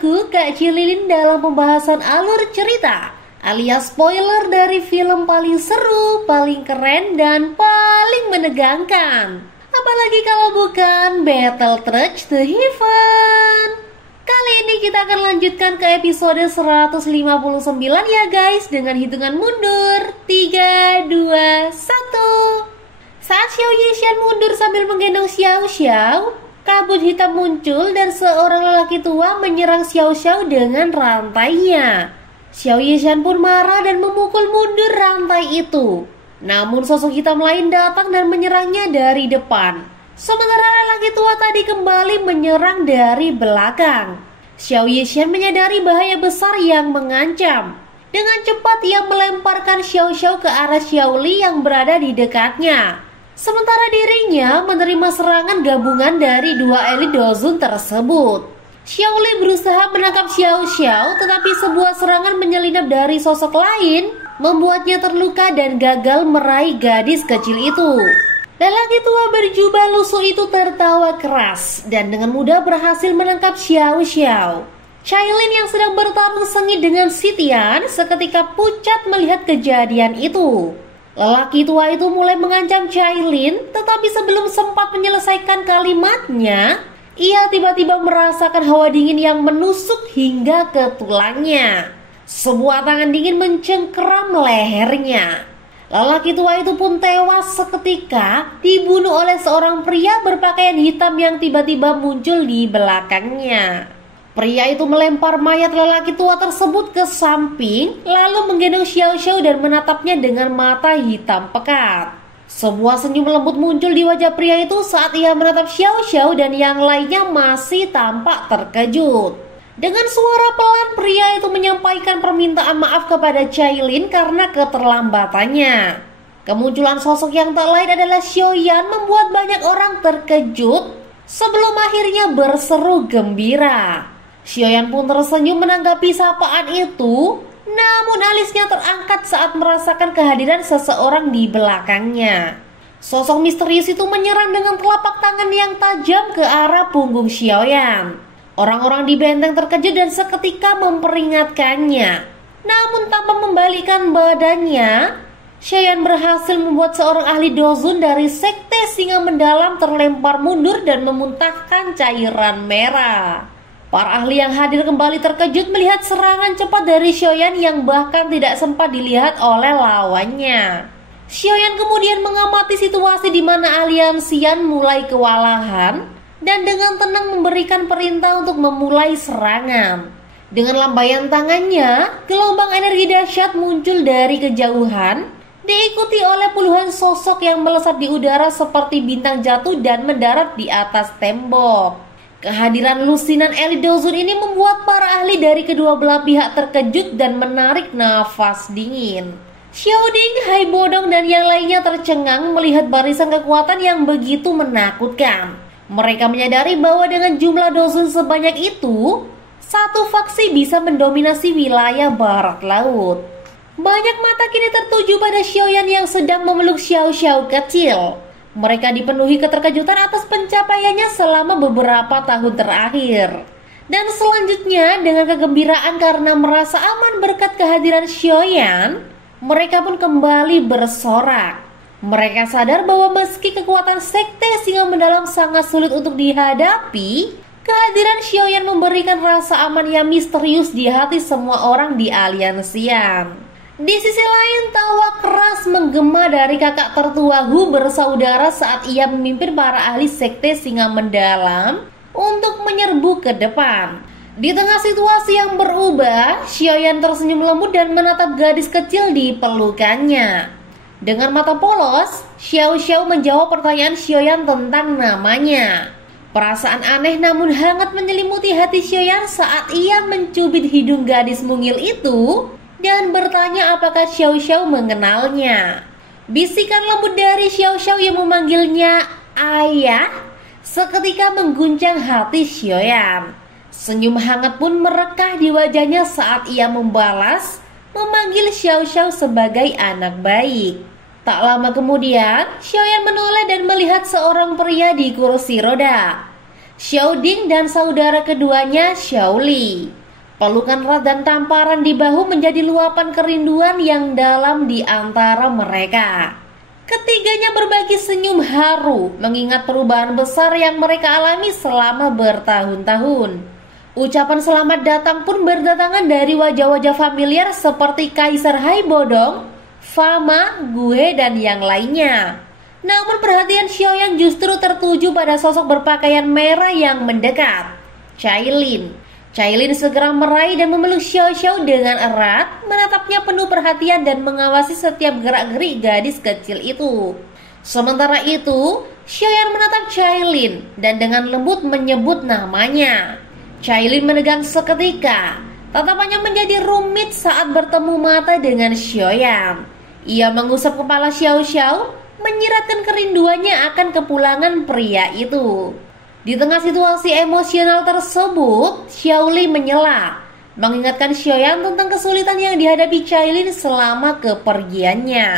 aku, Kak Cililin, dalam pembahasan alur cerita alias spoiler dari film paling seru, paling keren, dan paling menegangkan. Apalagi kalau bukan Battle Trudge to Heaven. Kali ini kita akan lanjutkan ke episode 159 ya guys, dengan hitungan mundur 3, 2, 1. Saat Xiao Yishan mundur sambil menggendong Xiao Xiao, kabut hitam muncul dan seorang lelaki tua menyerang Xiao Xiao dengan rantainya. Xiao Yishan pun marah dan memukul mundur rantai itu. Namun sosok hitam lain datang dan menyerangnya dari depan. Sementara lelaki tua tadi kembali menyerang dari belakang. Xiao Yishan menyadari bahaya besar yang mengancam. Dengan cepat ia melemparkan Xiao Xiao ke arah Xiao Li yang berada di dekatnya. Sementara dirinya menerima serangan gabungan dari dua elit Dozun tersebut. Xiao Li berusaha menangkap Xiao Xiao, tetapi sebuah serangan menyelinap dari sosok lain membuatnya terluka dan gagal meraih gadis kecil itu. Lelaki tua berjubah lusuh itu tertawa keras dan dengan mudah berhasil menangkap Xiao Xiao. Cailin yang sedang bertarung sengit dengan Sitian seketika pucat melihat kejadian itu. Lelaki tua itu mulai mengancam Cailin, tetapi sebelum sempat menyelesaikan kalimatnya, ia tiba-tiba merasakan hawa dingin yang menusuk hingga ke tulangnya. Sebuah tangan dingin mencengkeram lehernya. Lelaki tua itu pun tewas seketika dibunuh oleh seorang pria berpakaian hitam yang tiba-tiba muncul di belakangnya. Pria itu melempar mayat lelaki tua tersebut ke samping, lalu menggendong Xiao Xiao dan menatapnya dengan mata hitam pekat. Sebuah senyum lembut muncul di wajah pria itu saat ia menatap Xiao Xiao dan yang lainnya masih tampak terkejut. Dengan suara pelan, pria itu menyampaikan permintaan maaf kepada Cailin karena keterlambatannya. Kemunculan sosok yang tak lain adalah Xiaoyan membuat banyak orang terkejut sebelum akhirnya berseru gembira. Xiaoyan pun tersenyum menanggapi sapaan itu, namun alisnya terangkat saat merasakan kehadiran seseorang di belakangnya. Sosok misterius itu menyerang dengan telapak tangan yang tajam ke arah punggung Xiaoyan. Orang-orang di benteng terkejut dan seketika memperingatkannya. Namun tanpa membalikkan badannya, Xiaoyan berhasil membuat seorang ahli Dozun dari sekte singa mendalam terlempar mundur dan memuntahkan cairan merah. Para ahli yang hadir kembali terkejut melihat serangan cepat dari Xiaoyan yang bahkan tidak sempat dilihat oleh lawannya. Xiaoyan kemudian mengamati situasi di mana aliansian mulai kewalahan dan dengan tenang memberikan perintah untuk memulai serangan. Dengan lambaian tangannya, gelombang energi dahsyat muncul dari kejauhan, diikuti oleh puluhan sosok yang melesat di udara seperti bintang jatuh dan mendarat di atas tembok. Kehadiran lusinan elit Dozun ini membuat para ahli dari kedua belah pihak terkejut dan menarik nafas dingin. Xiaoding, Hai Bodong, dan yang lainnya tercengang melihat barisan kekuatan yang begitu menakutkan. Mereka menyadari bahwa dengan jumlah Dozun sebanyak itu, satu faksi bisa mendominasi wilayah barat laut. Banyak mata kini tertuju pada Xiaoyan yang sedang memeluk Xiao Xiao kecil. Mereka dipenuhi keterkejutan atas pencapaiannya selama beberapa tahun terakhir. Dan selanjutnya dengan kegembiraan karena merasa aman berkat kehadiran Xiaoyan, mereka pun kembali bersorak. Mereka sadar bahwa meski kekuatan sekte singa mendalam sangat sulit untuk dihadapi, kehadiran Xiaoyan memberikan rasa aman yang misterius di hati semua orang di aliansian. Di sisi lain, tawa keras menggema dari kakak tertua Hu bersaudara saat ia memimpin para ahli sekte singa mendalam untuk menyerbu ke depan. Di tengah situasi yang berubah, Xiaoyan tersenyum lembut dan menatap gadis kecil di pelukannya. Dengan mata polos, Xiao Xiao menjawab pertanyaan Xiaoyan tentang namanya. Perasaan aneh namun hangat menyelimuti hati Xiaoyan saat ia mencubit hidung gadis mungil itu dan bertanya apakah Xiao Xiao mengenalnya. Bisikan lembut dari Xiao Xiao yang memanggilnya ayah seketika mengguncang hati Xiaoyan. Senyum hangat pun merekah di wajahnya saat ia membalas memanggil Xiao Xiao sebagai anak baik. Tak lama kemudian, Xiaoyan menoleh dan melihat seorang pria di kursi roda. Xiao Ding dan saudara keduanya Xiao Li. Pelukan erat dan tamparan di bahu menjadi luapan kerinduan yang dalam di antara mereka. Ketiganya berbagi senyum haru mengingat perubahan besar yang mereka alami selama bertahun-tahun. Ucapan selamat datang pun berdatangan dari wajah-wajah familiar seperti Kaisar Hai Bodong, Fama, Gue, dan yang lainnya. Namun perhatian Xiaoyan justru tertuju pada sosok berpakaian merah yang mendekat, Cailin. Cailin segera meraih dan memeluk Xiao Xiao dengan erat, menatapnya penuh perhatian dan mengawasi setiap gerak-gerik gadis kecil itu. Sementara itu, Xiaoyan menatap Cailin dan dengan lembut menyebut namanya. Cailin menegang seketika, tatapannya menjadi rumit saat bertemu mata dengan Xiaoyan. Ia mengusap kepala Xiao Xiao, menyiratkan kerinduannya akan kepulangan pria itu. Di tengah situasi emosional tersebut, Xiao Li menyela, mengingatkan Xiaoyan tentang kesulitan yang dihadapi Cailin selama kepergiannya.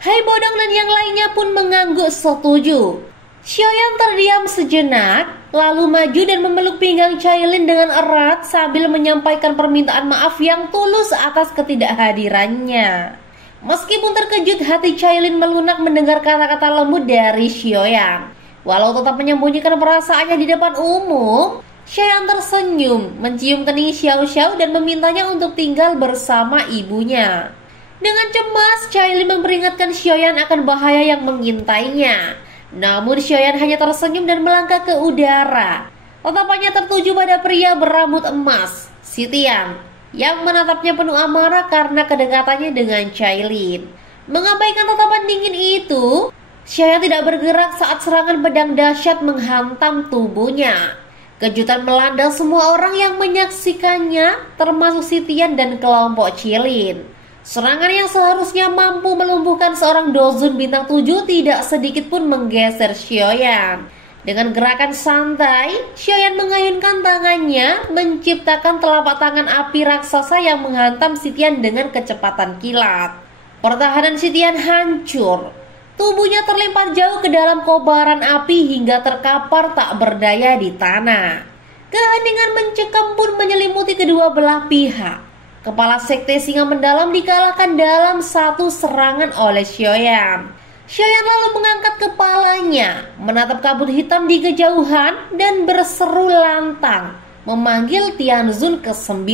Hai Bodong dan yang lainnya pun mengangguk setuju. Xiaoyan terdiam sejenak, lalu maju dan memeluk pinggang Cailin dengan erat sambil menyampaikan permintaan maaf yang tulus atas ketidakhadirannya. Meskipun terkejut, hati Cailin melunak mendengar kata-kata lembut dari Xiaoyan. Walau tetap menyembunyikan perasaannya di depan umum, Xiaoyan tersenyum, mencium kening Xiao Xiao dan memintanya untuk tinggal bersama ibunya. Dengan cemas, Cailin memperingatkan Xiaoyan akan bahaya yang mengintainya. Namun Xiaoyan hanya tersenyum dan melangkah ke udara. Tatapannya tertuju pada pria berambut emas, Sitian, yang menatapnya penuh amarah karena kedekatannya dengan Cailin. Mengabaikan tatapan dingin itu, Xiaoyan tidak bergerak saat serangan pedang dahsyat menghantam tubuhnya. Kejutan melanda semua orang yang menyaksikannya, termasuk Sitian dan kelompok Cilin. Serangan yang seharusnya mampu melumpuhkan seorang Dozun bintang 7 tidak sedikit pun menggeser Xiaoyan. Dengan gerakan santai, Xiaoyan mengayunkan tangannya, menciptakan telapak tangan api raksasa yang menghantam Sitian dengan kecepatan kilat. Pertahanan Sitian hancur. Tubuhnya terlempar jauh ke dalam kobaran api hingga terkapar tak berdaya di tanah. Keheningan mencekam pun menyelimuti kedua belah pihak. Kepala sekte singa mendalam dikalahkan dalam satu serangan oleh Xiaoyan. Xiaoyan lalu mengangkat kepalanya, menatap kabut hitam di kejauhan dan berseru lantang, memanggil Tianzun ke-9.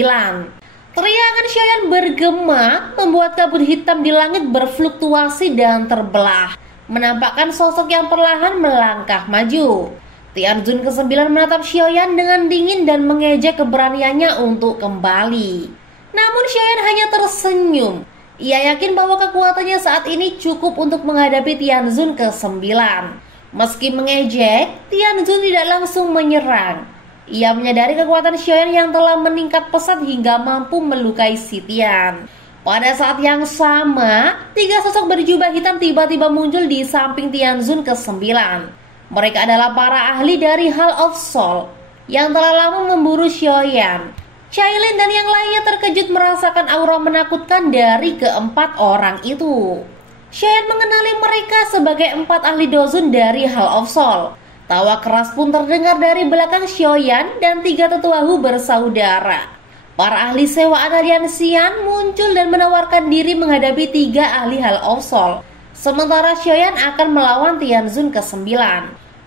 Teriakan Xiaoyan bergema, membuat kabut hitam di langit berfluktuasi dan terbelah, menampakkan sosok yang perlahan melangkah maju. Tianzun ke-9 menatap Xiaoyan dengan dingin dan mengejek keberaniannya untuk kembali. Namun Xiaoyan hanya tersenyum. Ia yakin bahwa kekuatannya saat ini cukup untuk menghadapi Tianzun ke-9. Meski mengejek, Tianzun tidak langsung menyerang. Ia menyadari kekuatan Xiaoyan yang telah meningkat pesat hingga mampu melukai Sitian. Pada saat yang sama, 3 sosok berjubah hitam tiba-tiba muncul di samping Tianzun ke-9. Mereka adalah para ahli dari Hall of Soul yang telah lama memburu Xiaoyan. Cailin dan yang lainnya terkejut merasakan aura menakutkan dari keempat orang itu. Xiaoyan mengenali mereka sebagai 4 ahli Dozun dari Hall of Soul. Tawa keras pun terdengar dari belakang Xiaoyan dan 3 tetua Hu bersaudara. Para ahli sewaan aliansian muncul dan menawarkan diri menghadapi 3 ahli Hall of Soul. Sementara Xiaoyan akan melawan Tianzun ke-9.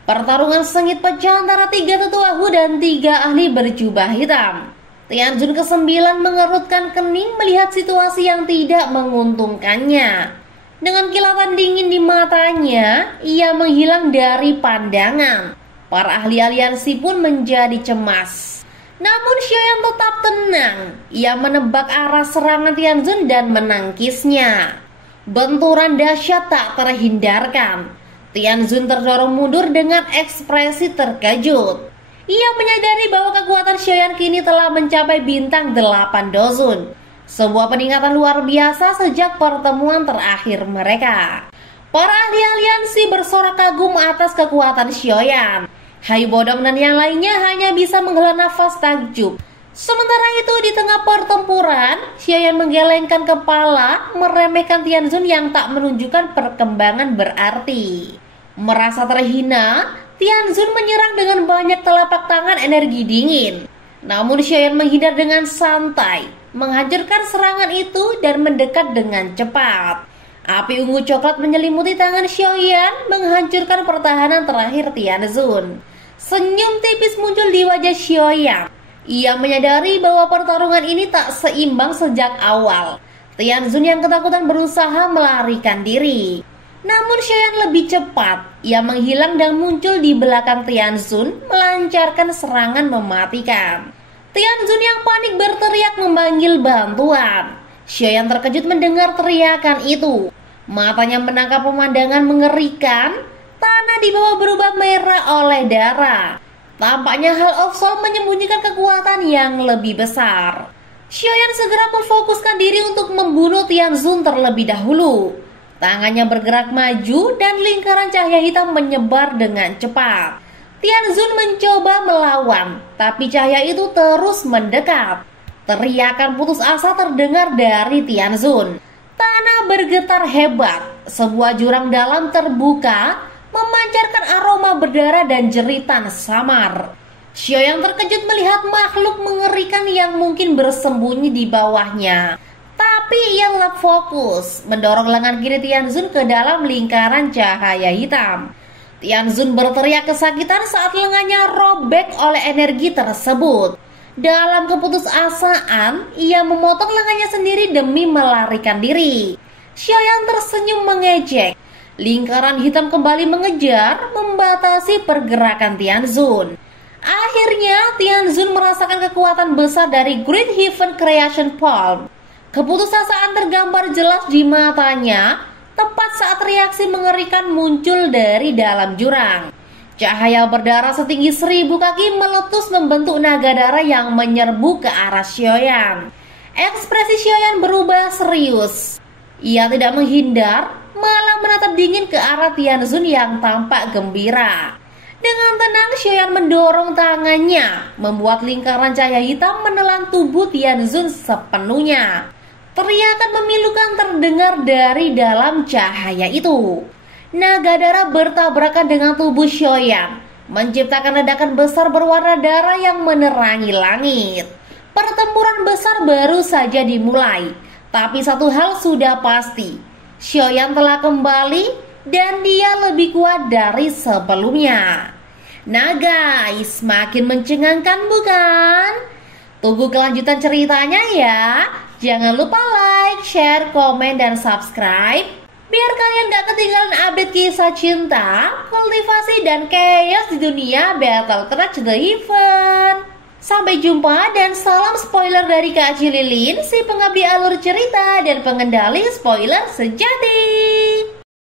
Pertarungan sengit pecah antara 3 tetua Hu dan 3 ahli berjubah hitam. Tianzun ke-9 mengerutkan kening melihat situasi yang tidak menguntungkannya. Dengan kilatan dingin di matanya, ia menghilang dari pandangan. Para ahli aliansi pun menjadi cemas. Namun Xiaoyan tetap tenang. Ia menebak arah serangan Tianzun dan menangkisnya. Benturan dahsyat tak terhindarkan. Tianzun terdorong mundur dengan ekspresi terkejut. Ia menyadari bahwa kekuatan Xiaoyan kini telah mencapai bintang 8 Dozun. Sebuah peningkatan luar biasa sejak pertemuan terakhir mereka. Para ahli aliansi bersorak kagum atas kekuatan Xiaoyan. Hai Bodong dan yang lainnya hanya bisa menghela nafas takjub. Sementara itu di tengah pertempuran, Xiaoyan menggelengkan kepala, meremehkan Tianzun yang tak menunjukkan perkembangan berarti. Merasa terhina, Tianzun menyerang dengan banyak telapak tangan energi dingin. Namun Xiaoyan menghindar dengan santai, menghancurkan serangan itu dan mendekat dengan cepat. Api ungu coklat menyelimuti tangan Xiaoyan, menghancurkan pertahanan terakhir Tianzun. Senyum tipis muncul di wajah Xiaoyan. Ia menyadari bahwa pertarungan ini tak seimbang sejak awal. Tianzun yang ketakutan berusaha melarikan diri. Namun Xiaoyan lebih cepat. Ia menghilang dan muncul di belakang Tianzun, melancarkan serangan mematikan. Tianzun yang panik berteriak memanggil bantuan. Xiaoyan terkejut mendengar teriakan itu. Matanya menangkap pemandangan mengerikan. Tanah di bawah berubah merah oleh darah. Tampaknya Hall of Soul menyembunyikan kekuatan yang lebih besar. Xiaoyan segera memfokuskan diri untuk membunuh Tianzun terlebih dahulu. Tangannya bergerak maju dan lingkaran cahaya hitam menyebar dengan cepat. Tianzun mencoba melawan, tapi cahaya itu terus mendekat. Teriakan putus asa terdengar dari Tianzun. Tanah bergetar hebat. Sebuah jurang dalam terbuka, memancarkan aroma berdarah dan jeritan samar. Xiaoyan terkejut melihat makhluk mengerikan yang mungkin bersembunyi di bawahnya. Tapi ia tetap fokus, mendorong lengan kiri Tianzun ke dalam lingkaran cahaya hitam. Tianzun berteriak kesakitan saat lengannya robek oleh energi tersebut. Dalam keputusasaan, ia memotong lengannya sendiri demi melarikan diri. Xiaoyan tersenyum mengejek. Lingkaran hitam kembali mengejar, membatasi pergerakan Tianzun. Akhirnya, Tianzun merasakan kekuatan besar dari Great Heaven Creation Palm. Keputusasaan tergambar jelas di matanya, tepat saat reaksi mengerikan muncul dari dalam jurang. Cahaya berdarah setinggi 1000 kaki meletus membentuk naga darah yang menyerbu ke arah Xiaoyan. Ekspresi Xiaoyan berubah serius. Ia tidak menghindar, malah menatap dingin ke arah Tianzun yang tampak gembira. Dengan tenang Xiaoyan mendorong tangannya, membuat lingkaran cahaya hitam menelan tubuh Tianzun sepenuhnya. Teriakan memilukan terdengar dari dalam cahaya itu. Naga darah bertabrakan dengan tubuh Xiaoyan, menciptakan ledakan besar berwarna darah yang menerangi langit. Pertempuran besar baru saja dimulai, tapi satu hal sudah pasti. Xiaoyan telah kembali dan dia lebih kuat dari sebelumnya. Nah guys, makin mencengangkan bukan? Tunggu kelanjutan ceritanya ya. Jangan lupa like, share, komen, dan subscribe biar kalian gak ketinggalan update kisah cinta, kultivasi, dan chaos di dunia Battlecraft The Heaven. Sampai jumpa dan salam spoiler dari Kak Cililin, si pengabdi alur cerita dan pengendali spoiler sejati.